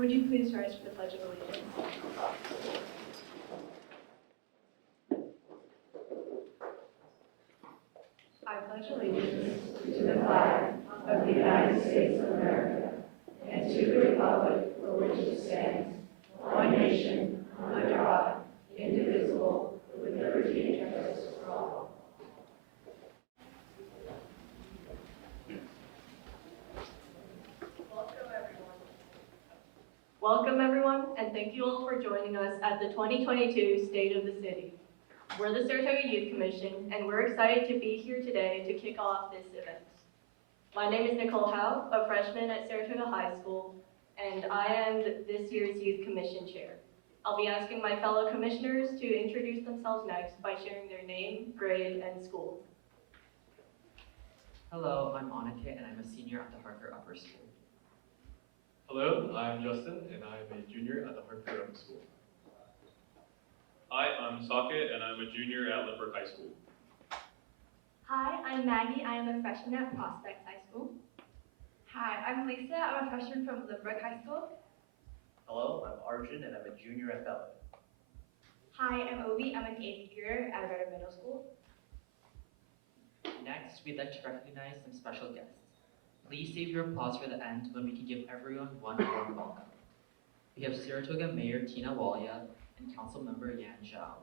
Would you please rise for the Pledge of Allegiance? I pledge allegiance to the flag of the United States of America and to the republic for which it stands, one nation, under God, indivisible, with liberty and justice for all. Welcome everyone, and thank you all for joining us at the 2022 State of the City. We're the Saratoga Youth Commission, and we're excited to be here today to kick off this event. My name is Nicole Howe, a freshman at Saratoga High School, and I am this year's Youth Commission Chair. I'll be asking my fellow commissioners to introduce themselves next by sharing their name, grade, and school. Hello, I'm Anike, and I'm a senior at the Harker Upper School. Hello, I'm Justin, and I'm a junior at the Harker Upper School. Hi, I'm Sake, and I'm a junior at Lindbergh High School. Hi, I'm Maggie. I am a freshman at Prospect High School. Hi, I'm Lisa. I'm a freshman from Lindbergh High School. Hello, I'm Arjun, and I'm a junior at Bellevue. Hi, I'm Obi. I'm an 8th grader at Redder Middle School. Next, we'd like to recognize some special guests. Please save your applause for the end when we can give everyone one warm welcome. We have Saratoga Mayor Tina Walia and Council Member Yan Zhao.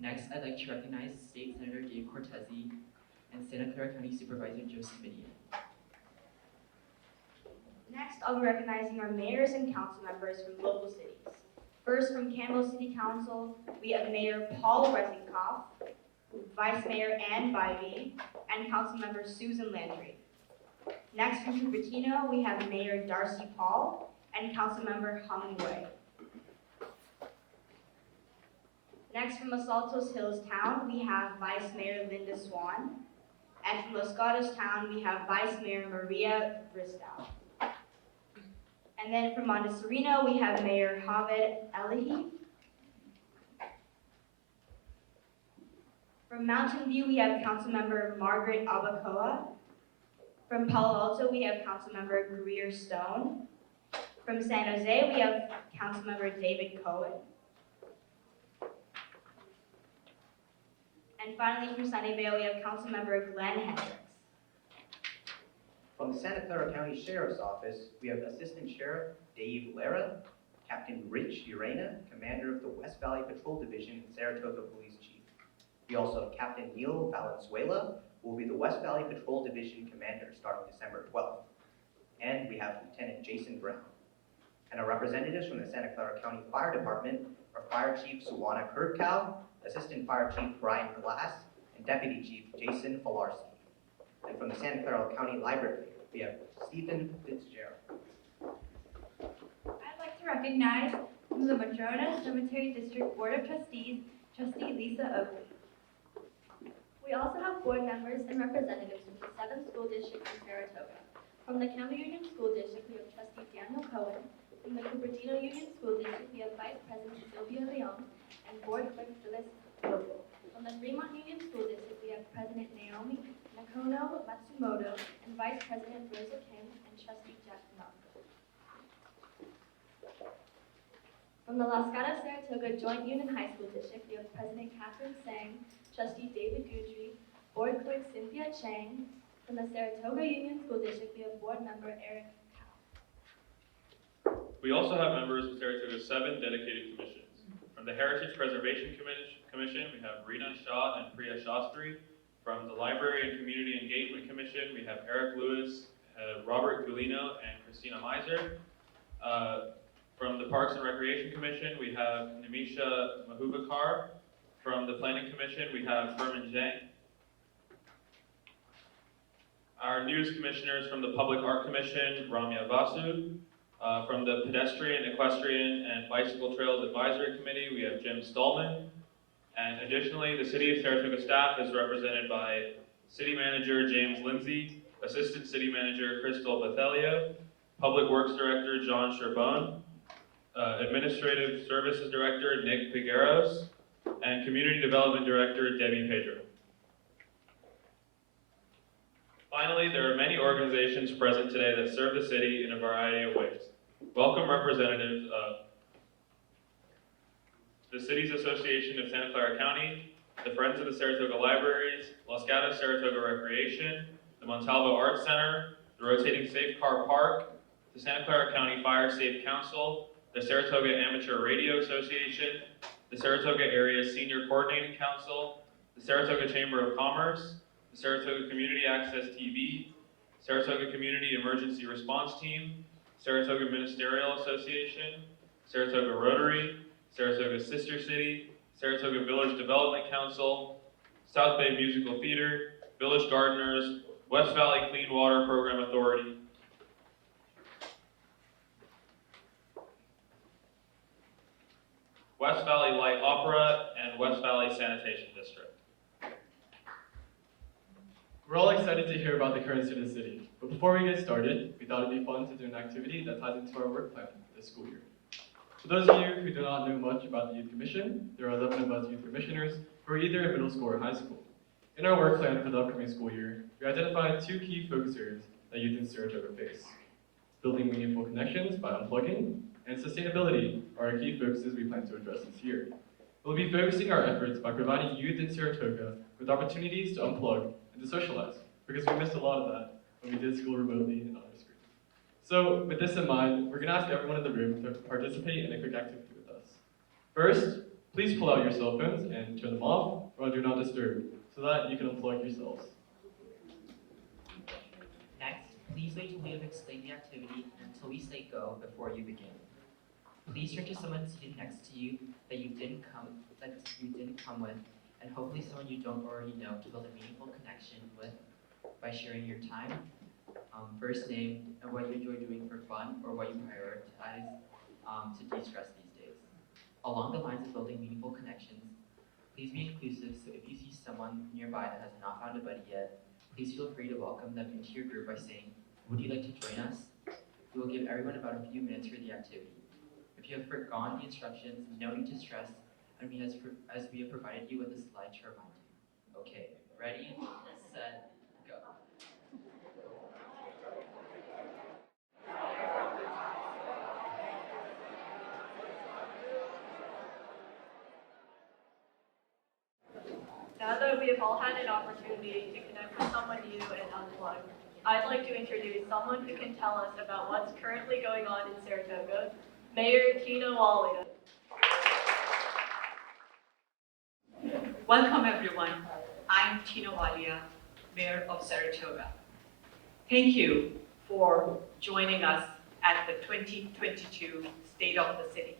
Next, I'd like to recognize State Senator Dave Cortese and Santa Clara County Supervisor Joseph Midian. Next, I'll be recognizing our mayors and council members from local cities. First, from Campbell City Council, we have Mayor Paul Resinkoff, Vice Mayor Ann Bivey, and Council Member Susan Landry. Next, from Cupertino, we have Mayor Darcy Paul and Council Member Hung Wei. Next, from Los Altos Hills Town, we have Vice Mayor Linda Swan. And from Los Gatos Town, we have Vice Mayor Maria Bristow. And then from Montessorino, we have Mayor Javed Elahi. From Mountain View, we have Councilmember Margaret Abacoa. From Palo Alto, we have Councilmember Greer Stone. From San Jose, we have Councilmember David Cohen. And finally, from Sunnyvale, we have Councilmember Glenn Hendricks. From the Santa Clara County Sheriff's Office, we have Assistant Sheriff Dave Lara, Captain Rich Urena, Commander of the West Valley Patrol Division and Saratoga Police Chief. We also have Captain Neil Valenzuela, who will be the West Valley Patrol Division Commander starting December 12th. And we have Lieutenant Jason Brown. And our representatives from the Santa Clara County Fire Department are Fire Chief Suwana Kurtkow, Assistant Fire Chief Brian Glass, and Deputy Chief Jason Falarski. And from the Santa Clara County Library, we have Stephen Fitzgerald. I'd like to recognize from the Madrona Cemetery District Board of Trustees, Trustee Lisa Oakley. We also have board members and representatives from the 7 school districts in Saratoga. From the Campbell Union School District, we have Trustee Daniel Cohen. From the Cupertino Union School District, we have Vice President Sylvia Leon and Board Clerk Phyllis Lobo. From the Fremont Union School District, we have President Naomi Nakono Matsumoto and Vice President Rosa Kim and Trustee Jeff Malko. From the Los Gatos Saratoga Joint Union High School District, we have President Catherine Sang, Trustee David Guidry, Board Clerk Cynthia Chang. From the Saratoga Union School District, we have Board Member Eric Cow. We also have members of Saratoga's 7 dedicated commissions. From the Heritage Preservation Commission, we have Rina Shah and Priya Shastri. From the Library and Community Engagement Commission, we have Eric Lewis, Robert Gulino, and Christina Meiser. From the Parks and Recreation Commission, we have Nimisha Mahubakar. From the Planning Commission, we have Furman Zhang. Our newest commissioners from the Public Art Commission, Ramya Vasu. From the Pedestrian, Equestrian, and Bicycle Trails Advisory Committee, we have Jim Stallman. And additionally, the City of Saratoga staff is represented by City Manager James Lindsay, Assistant City Manager Crystal Bethelio, Public Works Director John Sherbone, Administrative Services Director Nick Figueros, and Community Development Director Debbie Pedro. Finally, there are many organizations present today that serve the city in a variety of ways. Welcome representatives of the Cities Association of Santa Clara County, the Friends of the Saratoga Libraries, Los Gatos Saratoga Recreation, the Montalvo Arts Center, the Rotating Safe Car Park, the Santa Clara County Fire Safe Council, the Saratoga Amateur Radio Association, the Saratoga Area Senior Coordinating Council, the Saratoga Chamber of Commerce, the Saratoga Community Access TV, Saratoga Community Emergency Response Team, Saratoga Ministerial Association, Saratoga Rotary, Saratoga Sister City, Saratoga Village Development Council, South Bay Musical Theater, Village Gardeners, West Valley Clean Water Program Authority, West Valley Light Opera, and West Valley Sanitation District. We're all excited to hear about the current state of the city, but before we get started, we thought it'd be fun to do an activity that ties into our work plan this school year. For those of you who do not know much about the Youth Commission, there are 11 of us youth commissioners who are either in middle school or high school. In our work plan for the upcoming school year, we identified 2 key focus areas that youth in Saratoga face: building meaningful connections by unplugging, and sustainability are our key focuses we plan to address this year. We'll be focusing our efforts by providing youth in Saratoga with opportunities to unplug and to socialize, because we missed a lot of that when we did school remotely and on our screens. So with this in mind, we're going to ask everyone in the room to participate in a quick activity with us. First, please pull out your cell phones and turn them off or on Do Not Disturb so that you can unplug yourselves. Next, please wait till we have explained the activity until we say go before you begin. Please turn to someone seated next to you that you didn't come with, and hopefully someone you don't already know, to build a meaningful connection with by sharing your time, first name, and what you enjoy doing for fun or what you prioritize to de-stress these days. Along the lines of building meaningful connections, please be inclusive, so if you see someone nearby that has not found a buddy yet, please feel free to welcome them into your group by saying, "Would you like to join us?" We will give everyone about a few minutes for the activity. If you have forgotten the instructions, no need to stress, and as we have provided you with a slide to remind you. Okay, ready, set, go. Now that we have all had an opportunity to connect with someone new and unplug, I'd like to introduce someone who can tell us about what's currently going on in Saratoga, Mayor Tina Walia. Welcome everyone. I'm Tina Walia, Mayor of Saratoga. Thank you for joining us at the 2022 State of the City.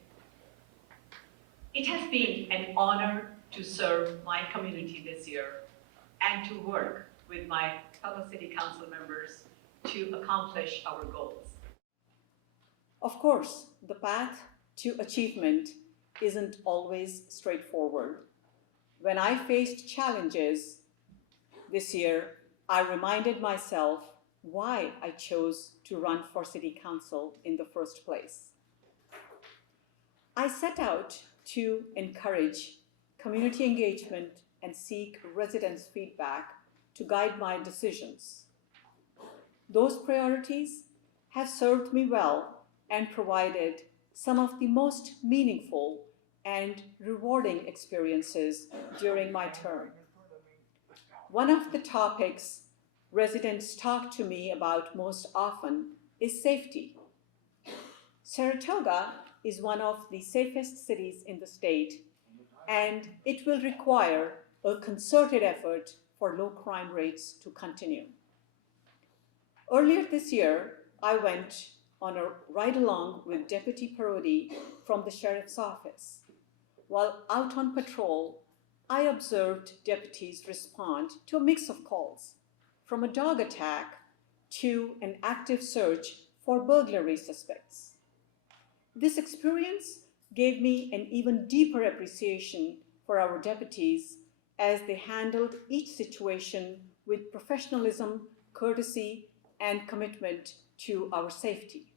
It has been an honor to serve my community this year and to work with my fellow City Council members to accomplish our goals. Of course, the path to achievement isn't always straightforward. When I faced challenges this year, I reminded myself why I chose to run for City Council in the first place. I set out to encourage community engagement and seek residents' feedback to guide my decisions. Those priorities have served me well and provided some of the most meaningful and rewarding experiences during my term. One of the topics residents talk to me about most often is safety. Saratoga is one of the safest cities in the state, and it will require a concerted effort for low crime rates to continue. Earlier this year, I went on a ride-along with Deputy Parodi from the Sheriff's Office. While out on patrol, I observed deputies respond to a mix of calls, from a dog attack to an active search for burglary suspects. This experience gave me an even deeper appreciation for our deputies as they handled each situation with professionalism, courtesy, and commitment to our safety.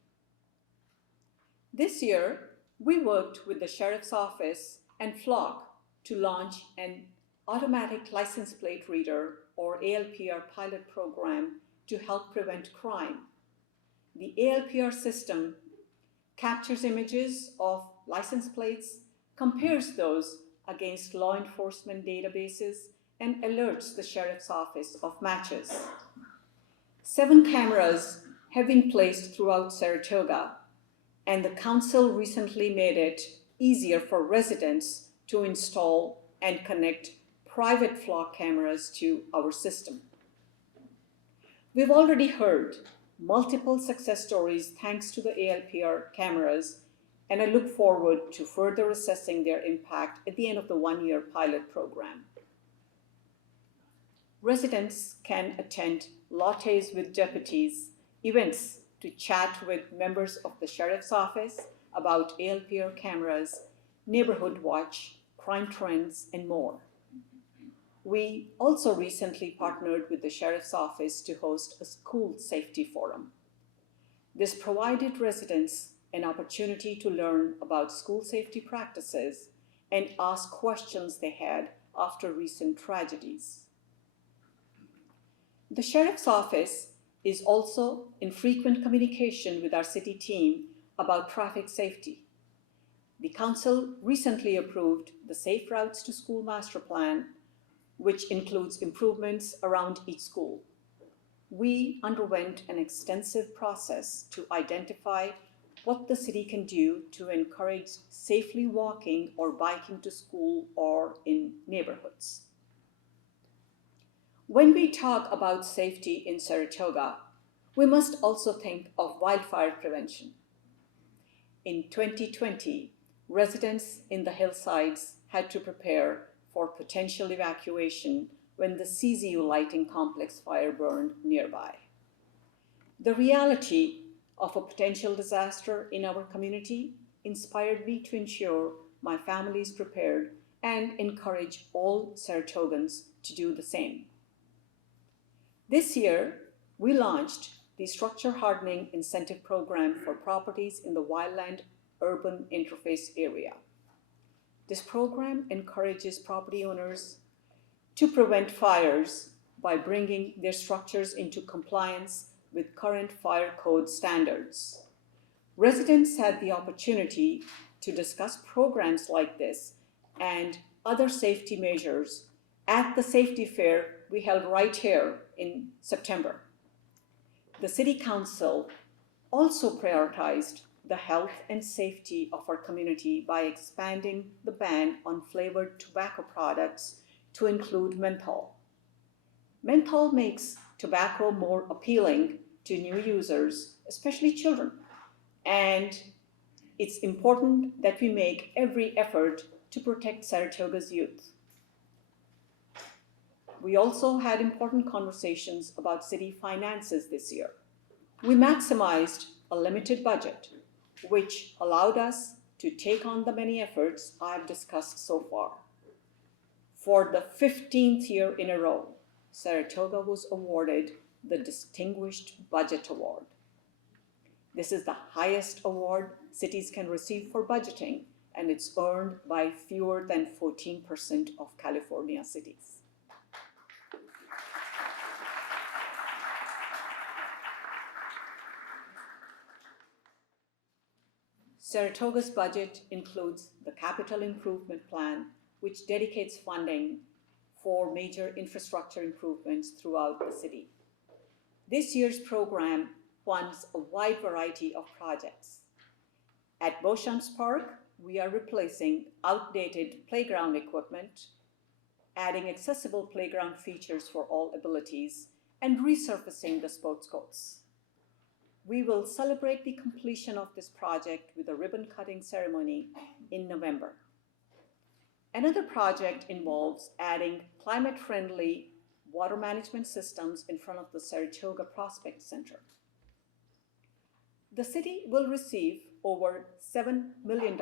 This year, we worked with the Sheriff's Office and Flock to launch an automatic license plate reader, or ALPR pilot program, to help prevent crime. The ALPR system captures images of license plates, compares those against law enforcement databases, and alerts the sheriff's office of matches. 7 cameras have been placed throughout Saratoga, and the council recently made it easier for residents to install and connect private flock cameras to our system. We've already heard multiple success stories thanks to the ALPR cameras, and I look forward to further assessing their impact at the end of the 1-year pilot program. Residents can attend lattes with deputies, events to chat with members of the sheriff's office about ALPR cameras, neighborhood watch, crime trends, and more. We also recently partnered with the sheriff's office to host a school safety forum. This provided residents an opportunity to learn about school safety practices and ask questions they had after recent tragedies. The sheriff's office is also in frequent communication with our city team about traffic safety. The council recently approved the Safe Routes to School Master Plan, which includes improvements around each school. We underwent an extensive process to identify what the city can do to encourage safely walking or biking to school or in neighborhoods. When we talk about safety in Saratoga, we must also think of wildfire prevention. In 2020, residents in the hillsides had to prepare for potential evacuation when the CZU lighting complex fire burned nearby. The reality of a potential disaster in our community inspired me to ensure my family is prepared and encourage all Saratogans to do the same. This year, we launched the Structure Hardening Incentive Program for properties in the wildland-urban interface area. This program encourages property owners to prevent fires by bringing their structures into compliance with current fire code standards. Residents had the opportunity to discuss programs like this and other safety measures at the safety fair we held right here in September. The City Council also prioritized the health and safety of our community by expanding the ban on flavored tobacco products to include menthol. Menthol makes tobacco more appealing to new users, especially children, and it's important that we make every effort to protect Saratoga's youth. We also had important conversations about city finances this year. We maximized a limited budget, which allowed us to take on the many efforts I've discussed so far. For the 15th year in a row, Saratoga was awarded the Distinguished Budget Award. This is the highest award cities can receive for budgeting, and it's earned by fewer than 14% of California cities. Saratoga's budget includes the Capital Improvement Plan, which dedicates funding for major infrastructure improvements throughout the city. This year's program funds a wide variety of projects. At Beauchamps Park, we are replacing outdated playground equipment, adding accessible playground features for all abilities, and resurfacing the sports courts. We will celebrate the completion of this project with a ribbon-cutting ceremony in November. Another project involves adding climate-friendly water management systems in front of the Saratoga Prospect Center. The city will receive over $7 million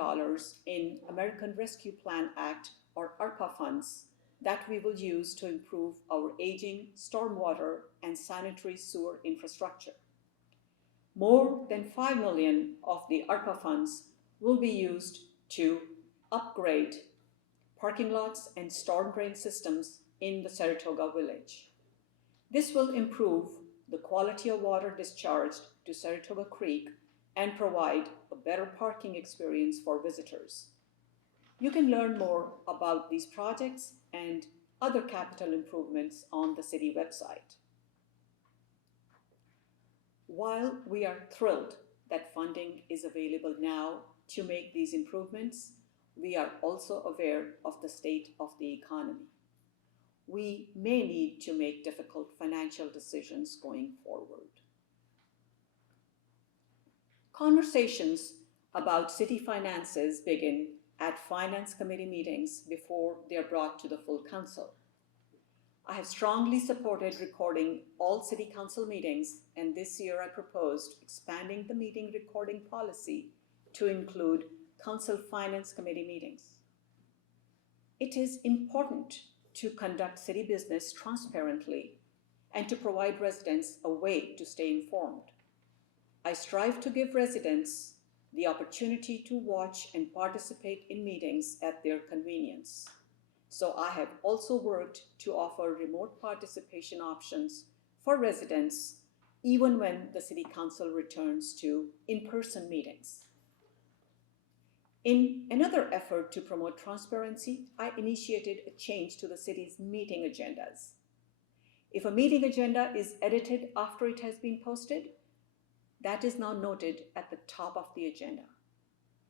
in American Rescue Plan Act, or ARPA funds, that we will use to improve our aging stormwater and sanitary sewer infrastructure. More than $5 million of the ARPA funds will be used to upgrade parking lots and storm drain systems in the Saratoga Village. This will improve the quality of water discharged to Saratoga Creek and provide a better parking experience for visitors. You can learn more about these projects and other capital improvements on the city website. While we are thrilled that funding is available now to make these improvements, we are also aware of the state of the economy. We may need to make difficult financial decisions going forward. Conversations about city finances begin at Finance Committee meetings before they are brought to the full council. I have strongly supported recording all city council meetings, and this year I proposed expanding the meeting recording policy to include council finance committee meetings. It is important to conduct city business transparently and to provide residents a way to stay informed. I strive to give residents the opportunity to watch and participate in meetings at their convenience. So I have also worked to offer remote participation options for residents even when the City Council returns to in-person meetings. In another effort to promote transparency, I initiated a change to the city's meeting agendas. If a meeting agenda is edited after it has been posted, that is now noted at the top of the agenda.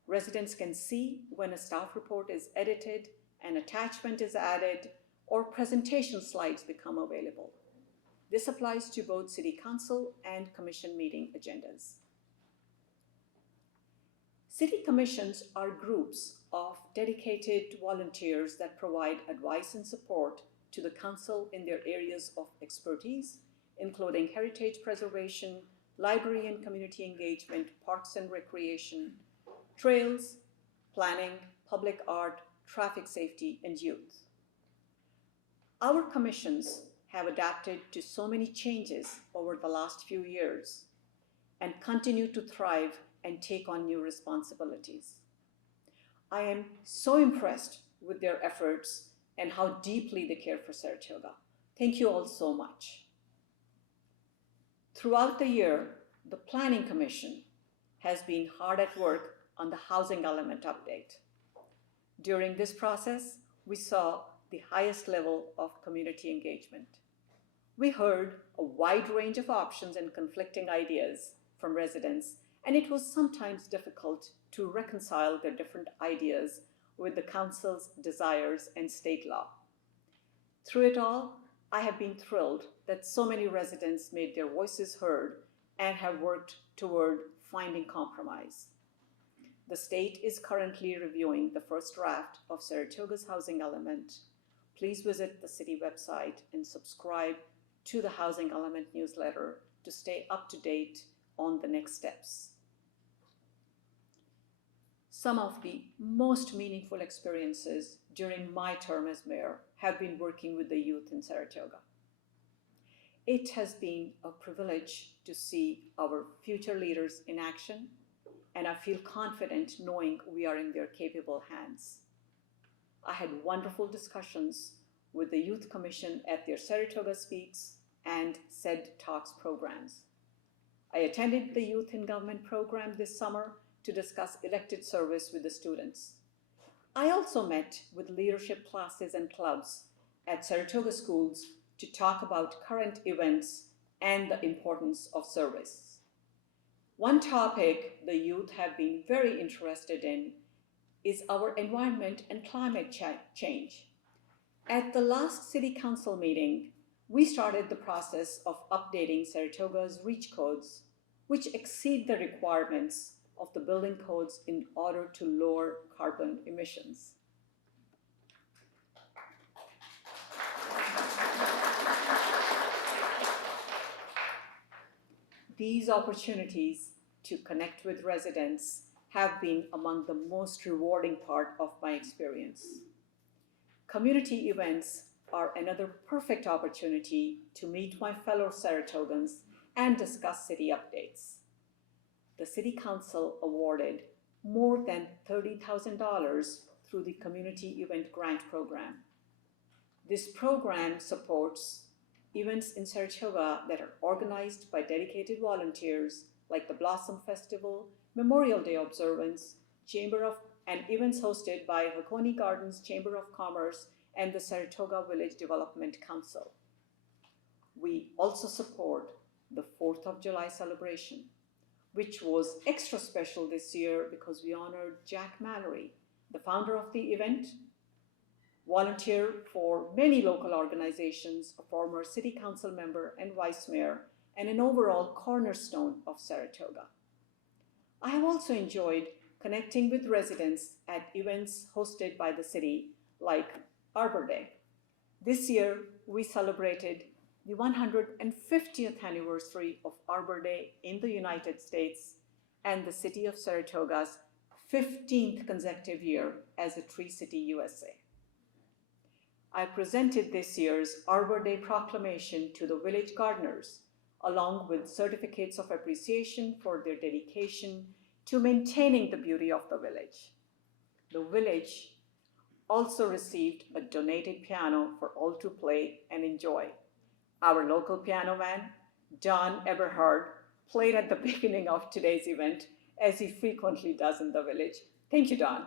Residents can see when a staff report is edited, an attachment is added, or presentation slides become available. This applies to both City Council and Commission meeting agendas. City commissions are groups of dedicated volunteers that provide advice and support to the council in their areas of expertise, including heritage preservation, library and community engagement, parks and recreation, trails, planning, public art, traffic safety, and youth. Our commissions have adapted to so many changes over the last few years and continue to thrive and take on new responsibilities. I am so impressed with their efforts and how deeply they care for Saratoga. Thank you all so much. Throughout the year, the Planning Commission has been hard at work on the housing element update. During this process, we saw the highest level of community engagement. We heard a wide range of options and conflicting ideas from residents, and it was sometimes difficult to reconcile their different ideas with the council's desires and state law. Through it all, I have been thrilled that so many residents made their voices heard and have worked toward finding compromise. The state is currently reviewing the first draft of Saratoga's housing element. Please visit the city website and subscribe to the Housing Element newsletter to stay up to date on the next steps. Some of the most meaningful experiences during my term as mayor have been working with the youth in Saratoga. It has been a privilege to see our future leaders in action, and I feel confident knowing we are in their capable hands. I had wonderful discussions with the Youth Commission at their Saratoga Speaks and SED Talks programs. I attended the Youth in Government program this summer to discuss elected service with the students. I also met with leadership classes and clubs at Saratoga schools to talk about current events and the importance of service. One topic the youth have been very interested in is our environment and climate change. At the last City Council meeting, we started the process of updating Saratoga's REACH codes, which exceed the requirements of the building codes in order to lower carbon emissions. These opportunities to connect with residents have been among the most rewarding part of my experience. Community events are another perfect opportunity to meet my fellow Saratogans and discuss city updates. The City Council awarded more than $30,000 through the Community Event Grant Program. This program supports events in Saratoga that are organized by dedicated volunteers like the Blossom Festival Memorial Day observance, and events hosted by Hakoni Gardens Chamber of Commerce and the Saratoga Village Development Council. We also support the 4th of July celebration, which was extra special this year because we honored Jack Mallory, the founder of the event, volunteer for many local organizations, a former city council member and vice mayor, and an overall cornerstone of Saratoga. I have also enjoyed connecting with residents at events hosted by the city, like Arbor Day. This year, we celebrated the 150th anniversary of Arbor Day in the United States and the city of Saratoga's 15th consecutive year as a Tree City, USA. I presented this year's Arbor Day proclamation to the village gardeners, along with certificates of appreciation for their dedication to maintaining the beauty of the village. The village also received a donated piano for all to play and enjoy. Our local piano man, Don Eberhard, played at the beginning of today's event, as he frequently does in the village. Thank you, Don.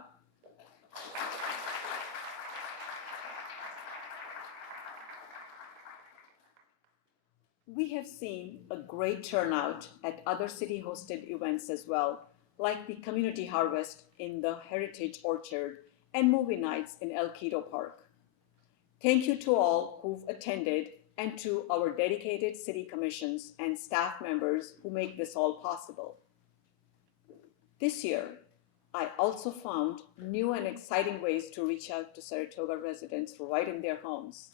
We have seen a great turnout at other city-hosted events as well, like the Community Harvest in the Heritage Orchard and movie nights in El Quito Park. Thank you to all who've attended and to our dedicated city commissions and staff members who make this all possible. This year, I also found new and exciting ways to reach out to Saratoga residents right in their homes.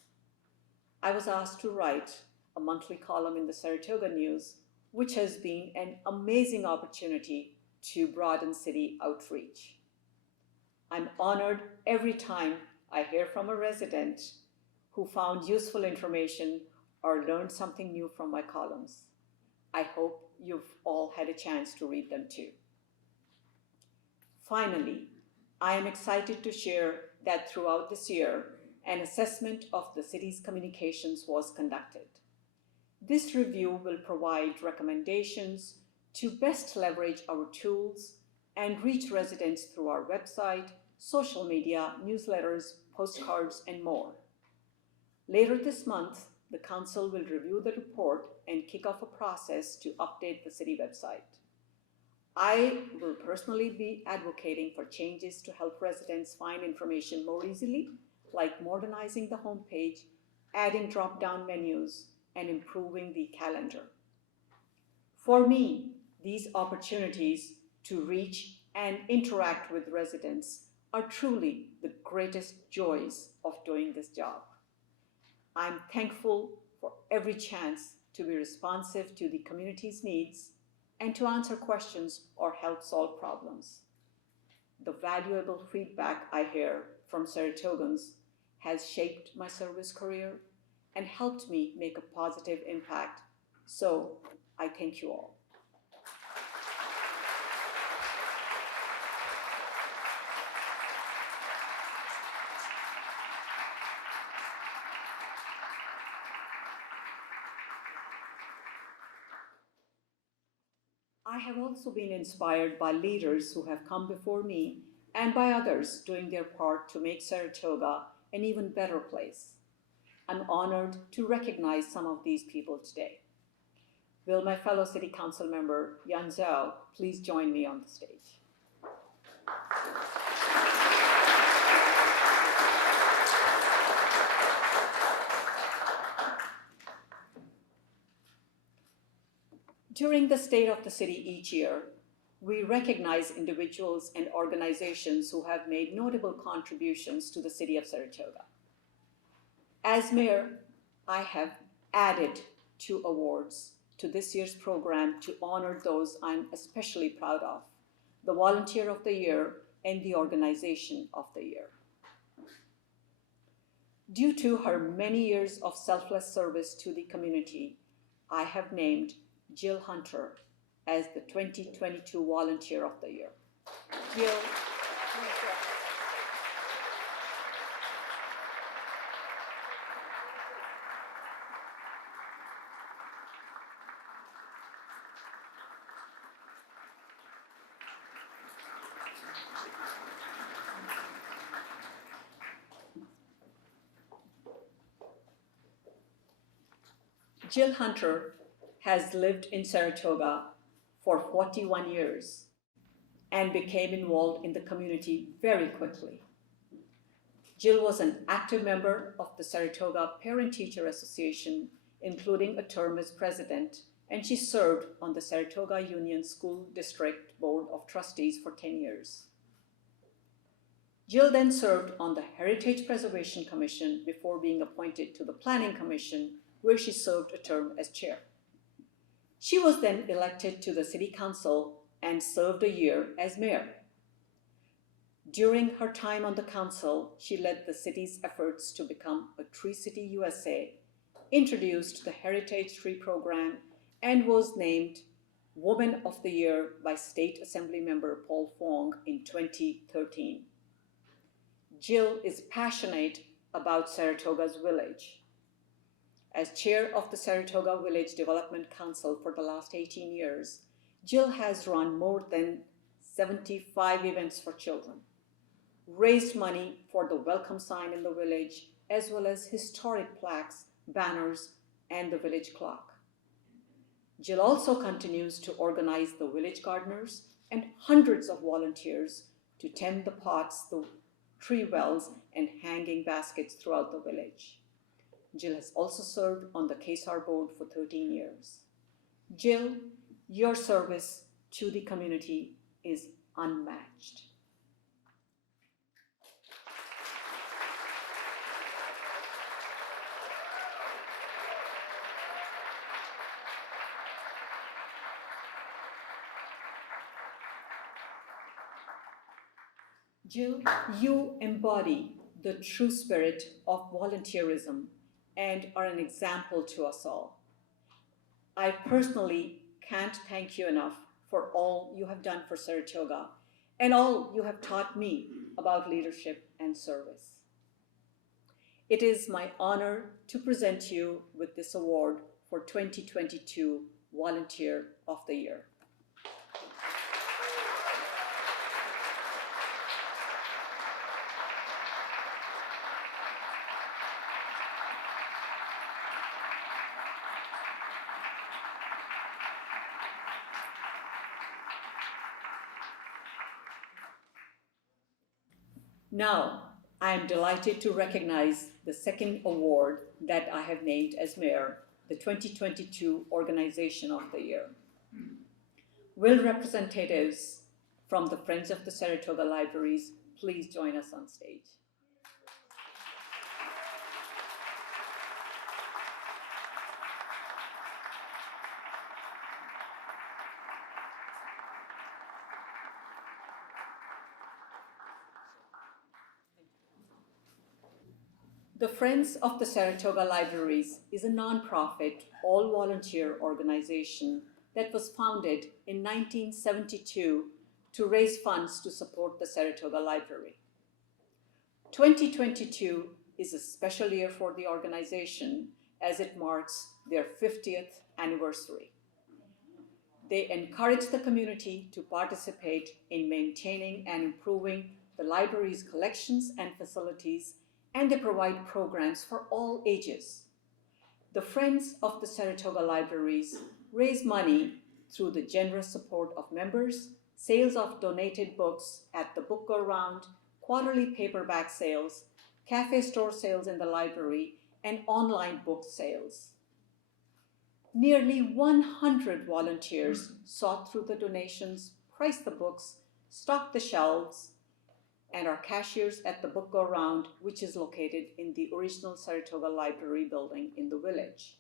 I was asked to write a monthly column in the Saratoga News, which has been an amazing opportunity to broaden city outreach. I'm honored every time I hear from a resident who found useful information or learned something new from my columns. I hope you've all had a chance to read them too. Finally, I am excited to share that throughout this year, an assessment of the city's communications was conducted. This review will provide recommendations to best leverage our tools and reach residents through our website, social media, newsletters, postcards, and more. Later this month, the Council will review the report and kick off a process to update the city website. I will personally be advocating for changes to help residents find information more easily, like modernizing the homepage, adding drop-down menus, and improving the calendar. For me, these opportunities to reach and interact with residents are truly the greatest joys of doing this job. I'm thankful for every chance to be responsive to the community's needs and to answer questions or help solve problems. The valuable feedback I hear from Saratogans has shaped my service career and helped me make a positive impact. So I thank you all. I have also been inspired by leaders who have come before me and by others doing their part to make Saratoga an even better place. I'm honored to recognize some of these people today. Will my fellow City Council member, Yan Zhao, please join me on the stage? During the State of the City each year, we recognize individuals and organizations who have made notable contributions to the city of Saratoga. As mayor, I have added 2 awards to this year's program to honor those I'm especially proud of: the Volunteer of the Year and the Organization of the Year. Due to her many years of selfless service to the community, I have named Jill Hunter as the 2022 Volunteer of the Year. Jill, Jill Hunter has lived in Saratoga for 41 years and became involved in the community very quickly. Jill was an active member of the Saratoga Parent-Teacher Association, including a term as president, and she served on the Saratoga Union School District Board of Trustees for 10 years. Jill then served on the Heritage Preservation Commission before being appointed to the Planning Commission, where she served a term as chair. She was then elected to the City Council and served a year as mayor. During her time on the council, she led the city's efforts to become a Tree City USA, introduced the Heritage Tree Program, and was named Woman of the Year by State Assembly member Paul Fong in 2013. Jill is passionate about Saratoga's village. As chair of the Saratoga Village Development Council for the last 18 years, Jill has run more than 75 events for children, raised money for the welcome sign in the village, as well as historic plaques, banners, and the village clock. Jill also continues to organize the village gardeners and hundreds of volunteers to tend the pots, the tree wells, and hanging baskets throughout the village. Jill has also served on the KSAR board for 13 years. Jill, your service to the community is unmatched. Jill, you embody the true spirit of volunteerism and are an example to us all. I personally can't thank you enough for all you have done for Saratoga and all you have taught me about leadership and service. It is my honor to present you with this award for 2022 Volunteer of the Year. Now, I am delighted to recognize the second award that I have named as mayor, the 2022 Organization of the Year. Will representatives from the Friends of the Saratoga Libraries please join us on stage? The Friends of the Saratoga Libraries is a nonprofit, all-volunteer organization that was founded in 1972 to raise funds to support the Saratoga Library. 2022 is a special year for the organization as it marks their 50th anniversary. They encourage the community to participate in maintaining and improving the library's collections and facilities, and they provide programs for all ages. The Friends of the Saratoga Libraries raise money through the generous support of members, sales of donated books at the book go-round, quarterly paperback sales, cafe store sales in the library, and online book sales. Nearly 100 volunteers sort through the donations, price the books, stock the shelves, and are cashiers at the book go-round, which is located in the original Saratoga Library building in the village.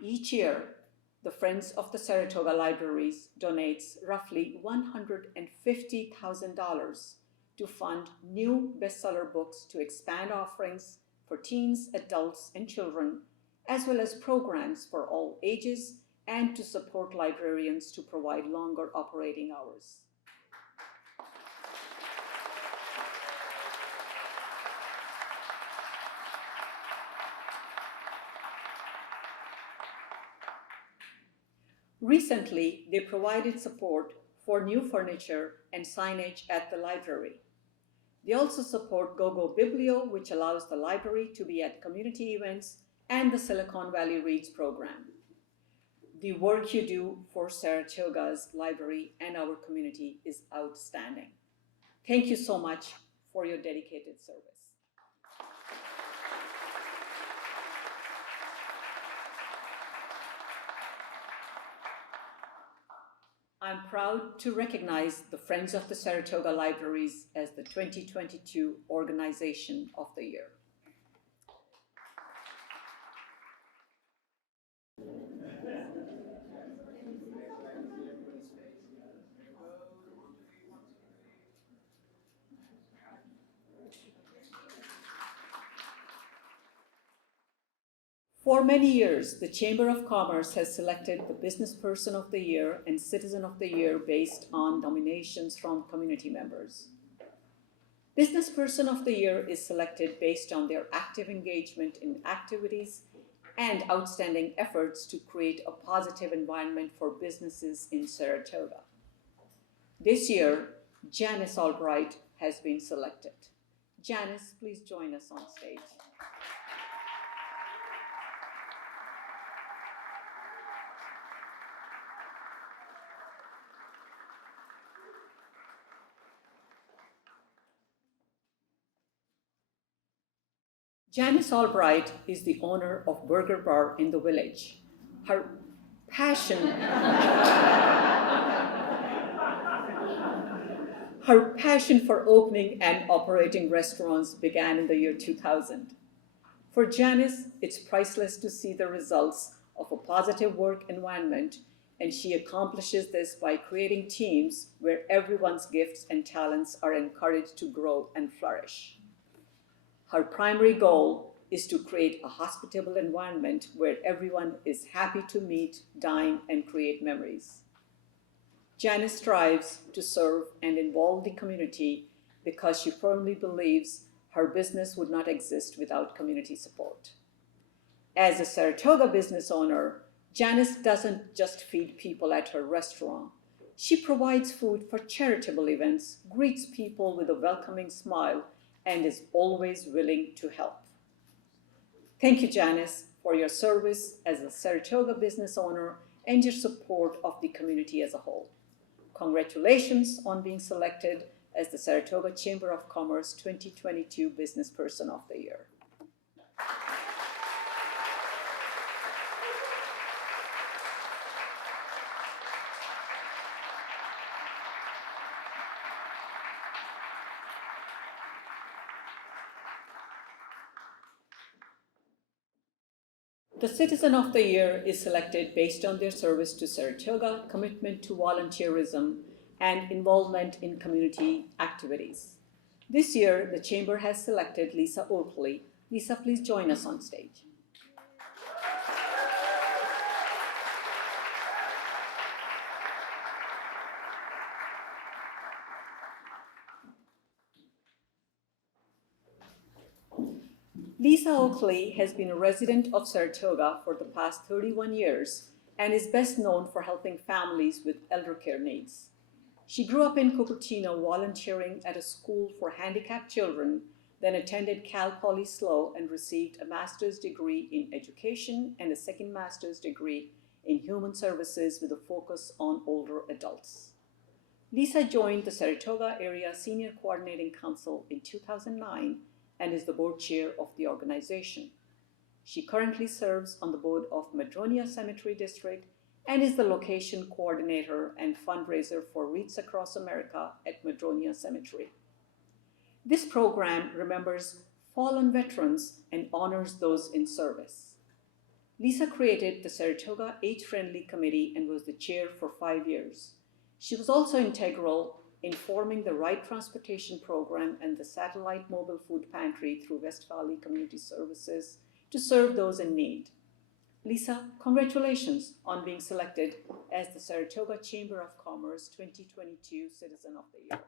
Each year, the Friends of the Saratoga Libraries donates roughly $150,000 to fund new bestseller books, to expand offerings for teens, adults, and children, as well as programs for all ages, and to support librarians to provide longer operating hours. Recently, they provided support for new furniture and signage at the library. They also support GoGo Biblio, which allows the library to be at community events and the Silicon Valley Reads program. The work you do for Saratoga's library and our community is outstanding. Thank you so much for your dedicated service. I'm proud to recognize the Friends of the Saratoga Libraries as the 2022 Organization of the Year. For many years, the Chamber of Commerce has selected the Business Person of the Year and Citizen of the Year based on nominations from community members. Business Person of the Year is selected based on their active engagement in activities and outstanding efforts to create a positive environment for businesses in Saratoga. This year, Janice Albright has been selected. Janice, please join us on stage. Janice Albright is the owner of Burger Bar in the Village. Her passion for opening and operating restaurants began in the year 2000. For Janice, it's priceless to see the results of a positive work environment, and she accomplishes this by creating teams where everyone's gifts and talents are encouraged to grow and flourish. Her primary goal is to create a hospitable environment where everyone is happy to meet, dine, and create memories. Janice strives to serve and involve the community because she firmly believes her business would not exist without community support. As a Saratoga business owner, Janice doesn't just feed people at her restaurant. She provides food for charitable events, greets people with a welcoming smile, and is always willing to help. Thank you, Janice, for your service as a Saratoga business owner and your support of the community as a whole. Congratulations on being selected as the Saratoga Chamber of Commerce 2022 Business Person of the Year. The Citizen of the Year is selected based on their service to Saratoga, commitment to volunteerism, and involvement in community activities. This year, the Chamber has selected Lisa Oakley. Lisa, please join us on stage. Lisa Oakley has been a resident of Saratoga for the past 31 years and is best known for helping families with elder care needs. She grew up in Cupertino volunteering at a school for handicapped children, then attended Cal Poly SLO and received a master's degree in education and a second master's degree in human services with a focus on older adults. Lisa joined the Saratoga Area Senior Coordinating Council in 2009 and is the board chair of the organization. She currently serves on the board of Madronia Cemetery District and is the location coordinator and fundraiser for Wreaths Across America at Madronia Cemetery. This program remembers fallen veterans and honors those in service. Lisa created the Saratoga Age-Friendly Committee and was the chair for 5 years. She was also integral in forming the Right Transportation Program and the Satellite Mobile Food Pantry through West Valley Community Services to serve those in need. Lisa, congratulations on being selected as the Saratoga Chamber of Commerce 2022 Citizen of the Year.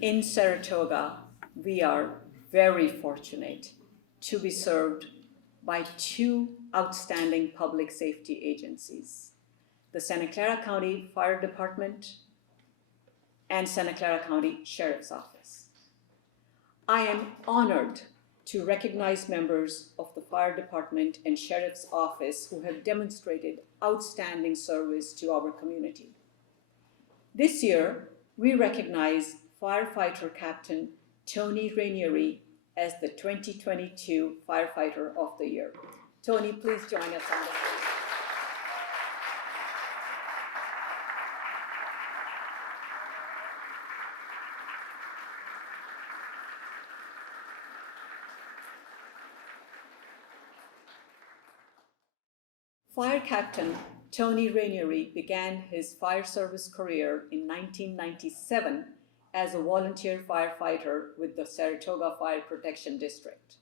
In Saratoga, we are very fortunate to be served by 2 outstanding public safety agencies. the Santa Clara County Fire Department, and Santa Clara County Sheriff's Office. I am honored to recognize members of the Fire Department and Sheriff's Office who have demonstrated outstanding service to our community. This year, we recognize Firefighter Captain Tony Rainieri as the 2022 Firefighter of the Year. Tony, please join us on the stage. Fire Captain Tony Rainieri began his fire service career in 1997 as a volunteer firefighter with the Saratoga Fire Protection District.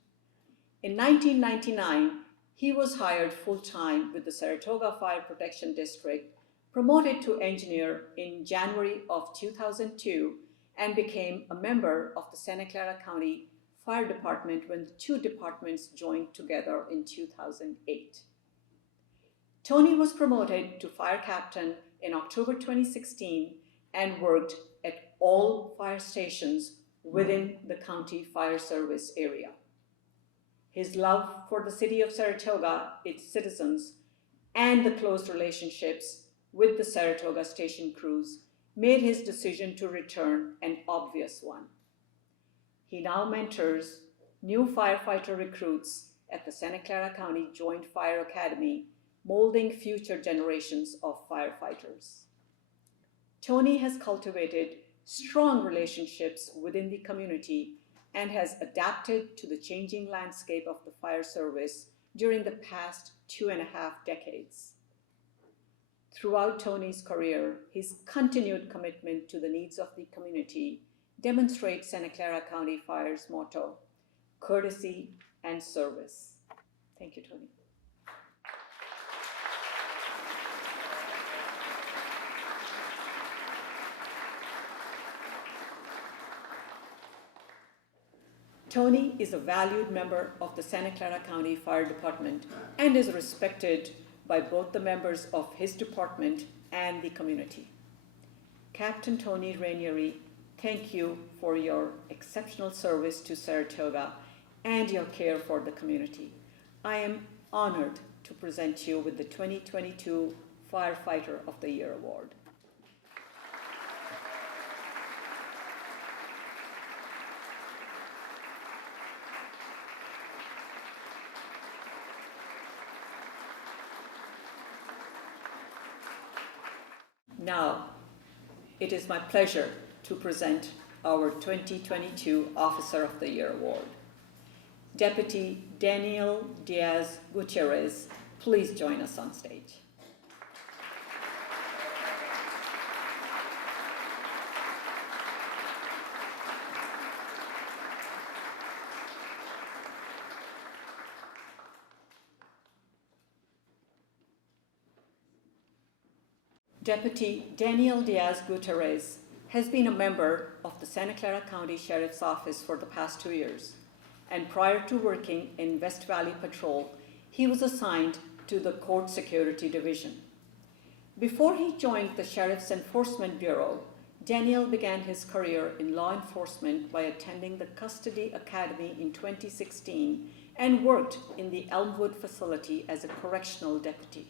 In 1999, he was hired full-time with the Saratoga Fire Protection District, promoted to engineer in January of 2002, and became a member of the Santa Clara County Fire Department when the two departments joined together in 2008. Tony was promoted to fire captain in October 2016 and worked at all fire stations within the county fire service area. His love for the city of Saratoga, its citizens, and the close relationships with the Saratoga station crews made his decision to return an obvious one. He now mentors new firefighter recruits at the Santa Clara County Joint Fire Academy, molding future generations of firefighters. Tony has cultivated strong relationships within the community and has adapted to the changing landscape of the fire service during the past 2.5 decades. Throughout Tony's career, his continued commitment to the needs of the community demonstrates Santa Clara County Fire's motto, courtesy and service. Thank you, Tony. Tony is a valued member of the Santa Clara County Fire Department and is respected by both the members of his department and the community. Captain Tony Rainieri, thank you for your exceptional service to Saratoga and your care for the community. I am honored to present you with the 2022 Firefighter of the Year Award. Now, it is my pleasure to present our 2022 Officer of the Year Award. Deputy Daniel Diaz Gutierrez, please join us on stage. Deputy Daniel Diaz Gutierrez has been a member of the Santa Clara County Sheriff's Office for the past 2 years, and prior to working in West Valley Patrol, he was assigned to the Court Security Division. Before he joined the Sheriff's Enforcement Bureau, Daniel began his career in law enforcement by attending the Custody Academy in 2016 and worked in the Elmwood facility as a correctional deputy.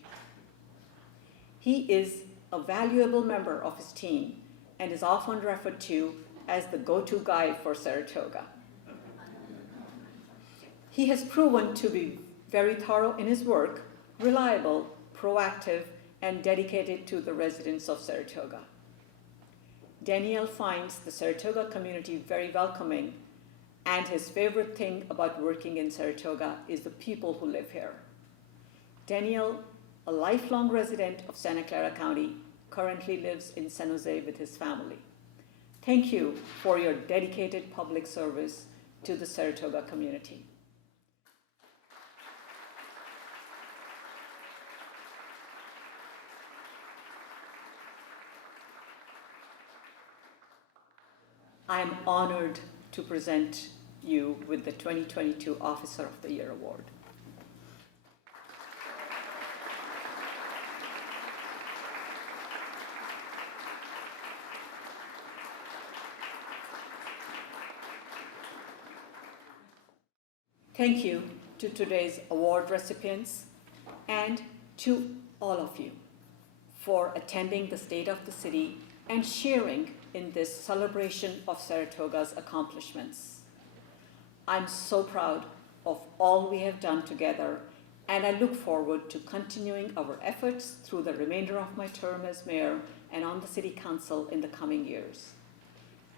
He is a valuable member of his team and is often referred to as the go-to guy for Saratoga. He has proven to be very thorough in his work, reliable, proactive, and dedicated to the residents of Saratoga. Daniel finds the Saratoga community very welcoming, and his favorite thing about working in Saratoga is the people who live here. Daniel, a lifelong resident of Santa Clara County, currently lives in San Jose with his family. Thank you for your dedicated public service to the Saratoga community. I am honored to present you with the 2022 Officer of the Year Award. Thank you to today's award recipients and to all of you for attending the State of the City and sharing in this celebration of Saratoga's accomplishments. I'm so proud of all we have done together, and I look forward to continuing our efforts through the remainder of my term as mayor and on the City Council in the coming years.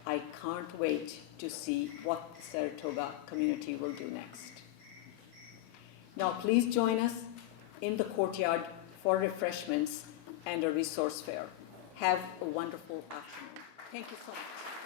I can't wait to see what the Saratoga community will do next. Now please join us in the courtyard for refreshments and a resource fair. Have a wonderful afternoon. Thank you so much.